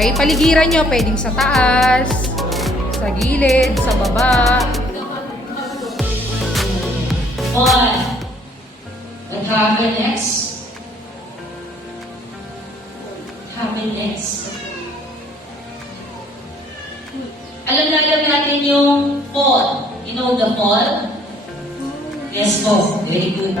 Okay? Paligiran nyo, pwedeng sa taas, sa gilid, sa baba. One. What happened next? Happened next. Alam natin yung fall. You know the fall? Yes po. Very good.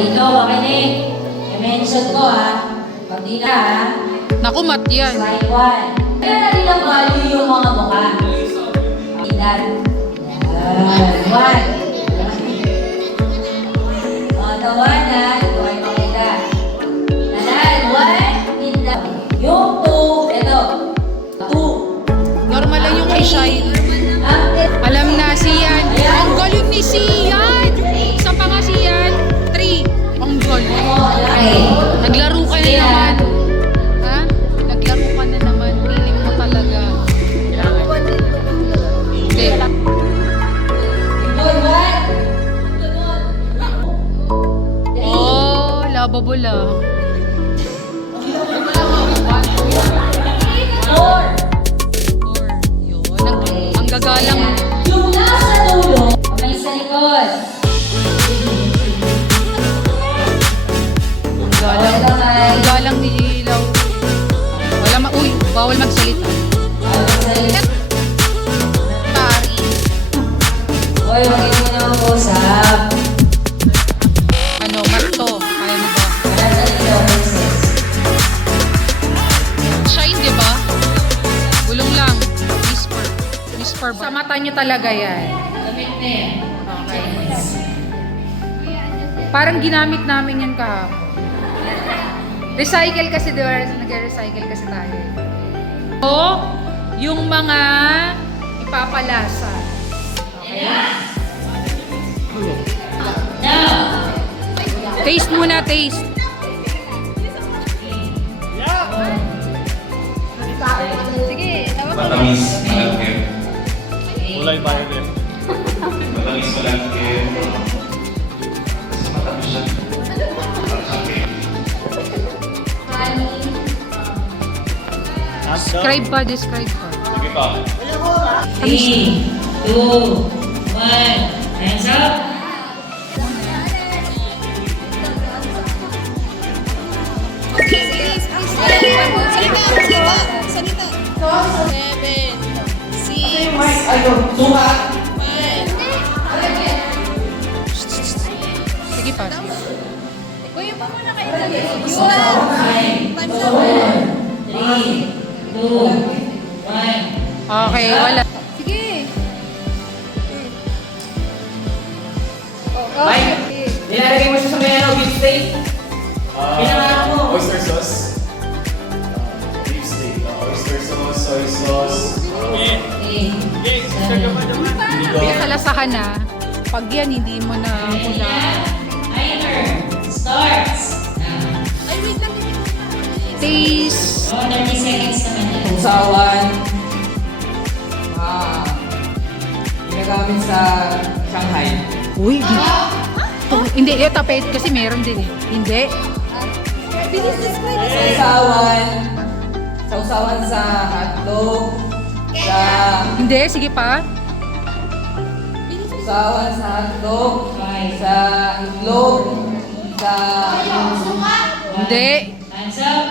Dito, makinig. I-mention ko pag di na Naku, mat yan. Slide 1. Kaya na rin ang value yung mga mukha. Ilan. One. Tawanan. Ito ay makita. Tanan. One. Ilan. Yung two. Ito. Two. Normal lang yung kay Shine. Alam na, Sian. Ang galing ni Sian! Isa pa nga Sian. 3. Ang galing. Naglaro ka na naman. Ha? Naglaro ka na naman. Piling mo talaga. Hindi. Oh, labable ah. 4. Yun. Ang gagalang. Yung nasa dulo, may sa likod. Ang galang ni Ilaw. Bawal magsalita. Tari. Hoy, wag mo na ang usap. Ano, Marto. Kaya mo ba? Wala na nila princess. Shine, di ba? Gulong lang. Whisper. Whisper ba? Sa mata nyo talaga yan. Gamit na yan. Okay. Parang ginamit namin yan kahapon. Recycle kasi, di ba? Nag-recycle kasi tayo. O, yung mga ipapalasa. Okay? Now, Taste muna, taste. Matamis, malagkit. Kulay violet. Matamis, malagkit. Mas matamis siya. Parang sa akin. Describe pa, describe pa. Sige pa. 3, 2, 1. Hands up. Sige pa. 5, 4, 3, 2, 1. Okay, wala. Mike, nilalagay mo siya sa may ano, beef steak. Pinangarap mo. Oyster sauce. Beef steak. Oyster sauce, soy sauce. 8, 7. Kaya salasahan na. Pag yan, hindi mo na muna. Timer starts now. Taste. Oh, 30 seconds naman yan. Usawan. Ginagamit sa Shanghai. Uy, hindi, yung tapet kasi meron din eh. Hindi. Usawan. Sa usawan sa hotdog. Sa Hindi, sige pa. usawan sa hotdog. Sa itlog. Sa Hindi. Hands up.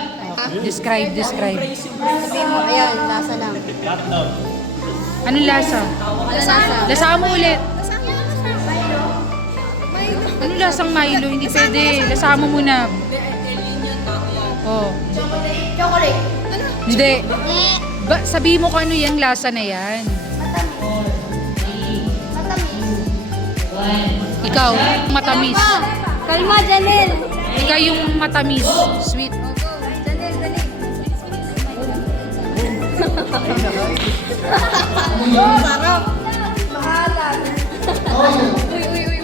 Describe, describe. Sabihin mo, ayan, lasa lang. Anong lasa? Lasa. Lasahan mo ulit. Ano lasang Milo? Hindi pwede. Lasahan mo muna. Oh. Chocolate. Hindi. Sabihin mo kung ano yung lasa na yan. Matamis. 1. Ikaw, matamis. Kalma, Janel. Ikaw yung matamis. Sweet. Janel, dali. Sarap. Mahalan. Uy, uy, uy.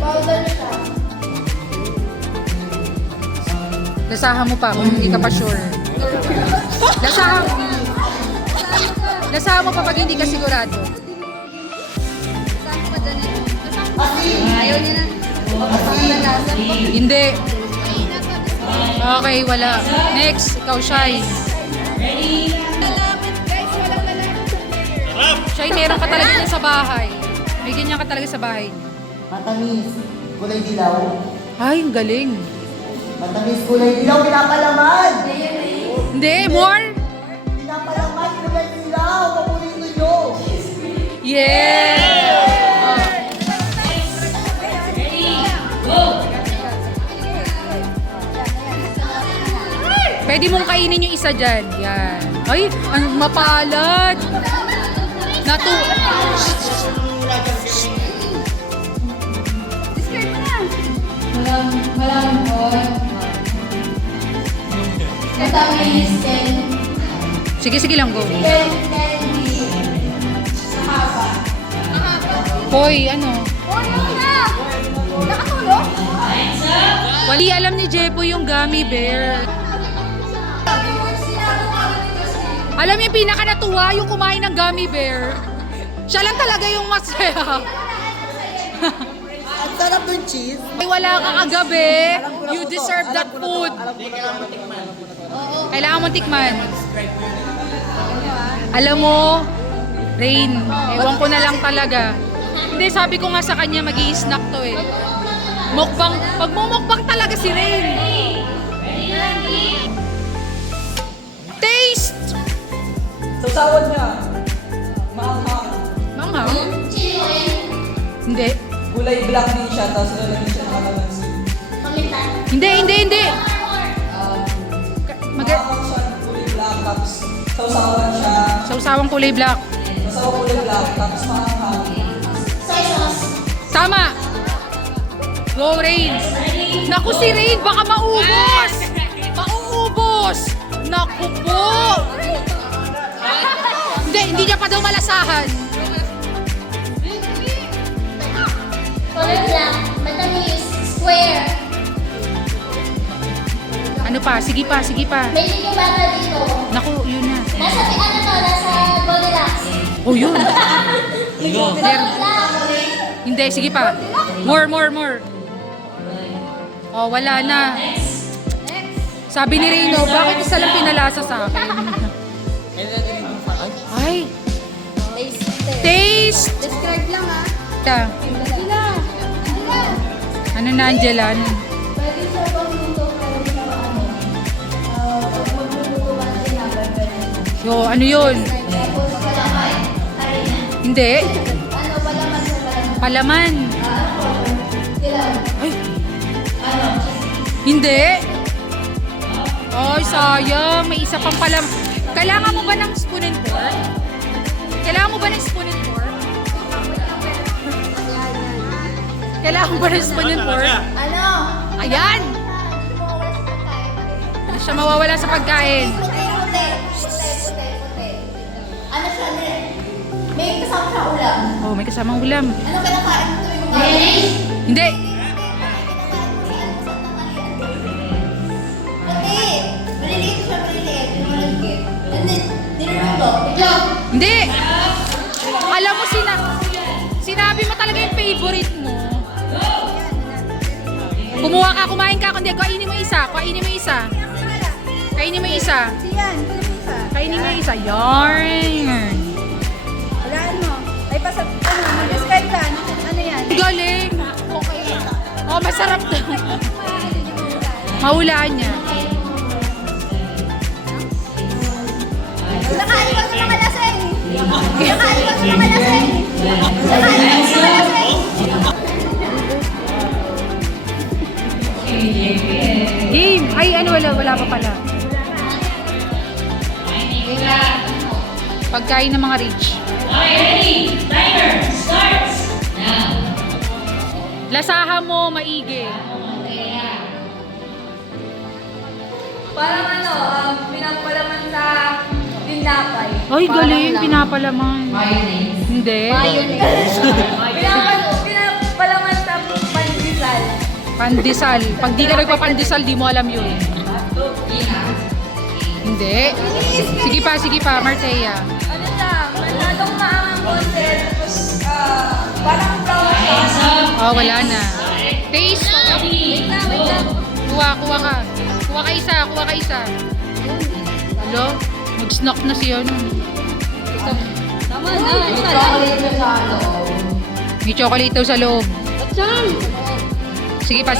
Powder siya. Lasahan mo pa kung hindi ka pa sure. Lasahan. Lasahan mo pa pag hindi ka sigurado. Saan ka, Janel? Ayaw niya na. Ang lasa. Hindi. Okay, wala. Next, ikaw, Shai. Ready? Guys, walang lalaki. Shai, meron ka talaga yan sa bahay. May ganyan ka talaga sa bahay. Matamis, kulay dilaw. Ay, ang galing. Matamis, kulay dilaw, pinapalaman. Hindi, more? Pinapalaman, kulay dilaw, paborito nyo. Yeah! Ready? Go! Pwede mong kainin yung isa dyan. Yan. Ay, ang mapalad. Natu... Matamis, Sige, sige lang, go. Mahaba. Hoy, ano? Oh, yun na! Nakatulog? Hands up. Wali alam ni Jepo yung gummy bear. Alam mo yung pinaka natuwa, yung kumain ng gummy bear. Siya lang talaga yung masaya. Ang sarap ng cheese. Ay, wala ka kagabi. You deserve that food. Kailangan mo tikman. Alam mo, Rain, ewan ko na lang talaga. Hindi, sabi ko nga sa kanya, mag-i-snack to eh. Mukbang, pagmumukbang talaga si Rain. Taste! Sa sawad niya. Maanghang. Manghang? Hindi. Kulay black din siya, tapos lalagyan siya ng kalamansi. Hindi. Maanghang siya, kulay black, tapos sausawan siya. Sausawang kulay black. Sausawan kulay black, tapos maanghang. Tama! Go, Rain! Naku, si Rain, baka maubos! Mauubos! Naku po! Hindi niya pa daw malasahan. Color black, matamis, square. Ano pa? Sige pa. May yung bata dito. Naku, yun na. Nasa Goldilocks. Oh, yun. Color black. Hindi, sige pa. More. Oh, wala na. Sabi ni Reyno, bakit isa lang pinalasa sa akin? Ay, taste! Describe lang ha. Ano na, Angela? Pwede siya bang luto pero sa pag magluluto ka na sinabi. Yo, ano yun? Tapos kalamay, harina. Hindi. Ano, palaman sa palaman. Palaman. Dilaw. Ay, Ano? hindi. Ay, sayang. May isa pang palam. Kailangan mo ba ng spoon and fork? Kailangan mo ba ng spoon and fork? Kailangan mo ba ng spoon and fork? Ano? Ayan! Hindi siya mawawala sa pagkain. Puti. Ano siya? May kasama siya ulam. Oh, may kasamang ulam. Ano kinakain mo tuwing umaga? Hindi. Puti. Maliliit siya, maliliit. Yung maliliit. And then, niluluto. Itlog. Hindi. Alam mo, sinabi mo talaga yung favorite mo. Kumuha ka, kumain ka. Kundi, kainin mo isa. Kainin mo isa. Siyan, isa. Kainin mo isa. Yarn. Walaan mo. Ay, mag-describe ka. Ano yan? Galing. Okay. Oh, masarap daw. Mahulaan niya. Nakain ko sa mga laseng. Nakain ko sa mga laseng. Nakain ko sa mga laseng. Game. Ay, ano, wala pa pala. Pagkain ng mga rich. Okay, ready? Timer starts now. Lasahan mo, maigi. Parang ano, pinapalaman sa tinapay. Ay, galing. Pinapalaman. Mayonnaise. Hindi. Pinapalaman sa pandesal. Pandesal. Pag di ka nagpapandesal, di mo alam yun. Hindi. Sige pa, Martea. Ano siya, masyadong maangang konti. Tapos, parang flour sauce. Oh, wala na. Taste. Wait lang. Kuha ka. Kuha ka isa. Hello? Mag-snack na siya. Tama na. May chocolate daw sa loob. Sige pa,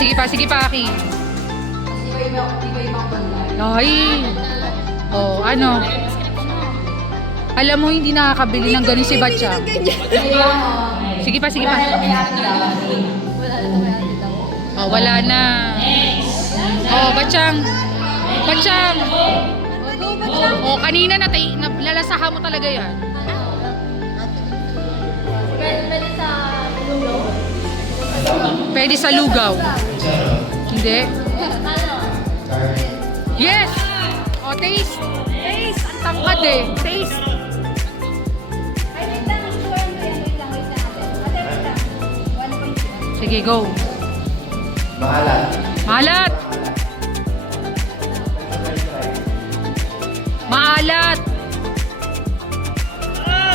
Aki. Ay. Oh, ano? Alam mo, hindi nakakabili ng ganun si Batcha. Sige pa. Oh, wala na. Oh, Batchang. Oh, kanina lalasahan mo talaga yan. Pwede sa lulo. Pwede sa lugaw. Hindi. Yes! Oh, taste. Ang tangkad eh. Taste. Ay, wait lang. Wait lang. Ate, wait lang. 1.2. Sige, go. Maalat.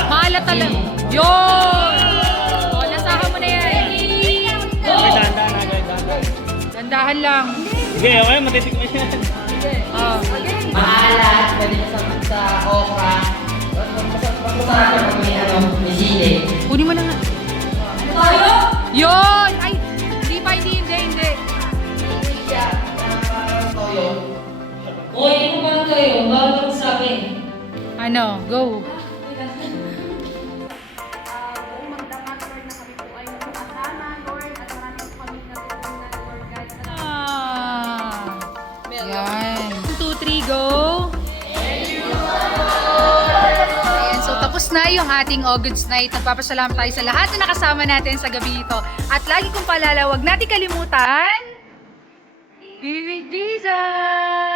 Maalat talaga. Yun! O, lasahan mo na yan. Dandahan lang. Sige, okay, matitikman yan. Oh. Maalat, pwede sa okra. Masarap yung may sili. Kunin mo lang. Yun! Ay, hindi. O, hindi mo pa kayo. Bawal ka magsabi. Ano? Go. Buong magdamag, Lord, na kami po ay nakasama, Lord, at marami po kami natutunan, Lord God. Yan. 1, 2, 3, go. Ayan, so tapos na yung ating August night. Nagpapasalamat tayo sa lahat na nakasama natin sa gabi ito. At lagi kong paalala, huwag natin kalimutan, be with Jesus!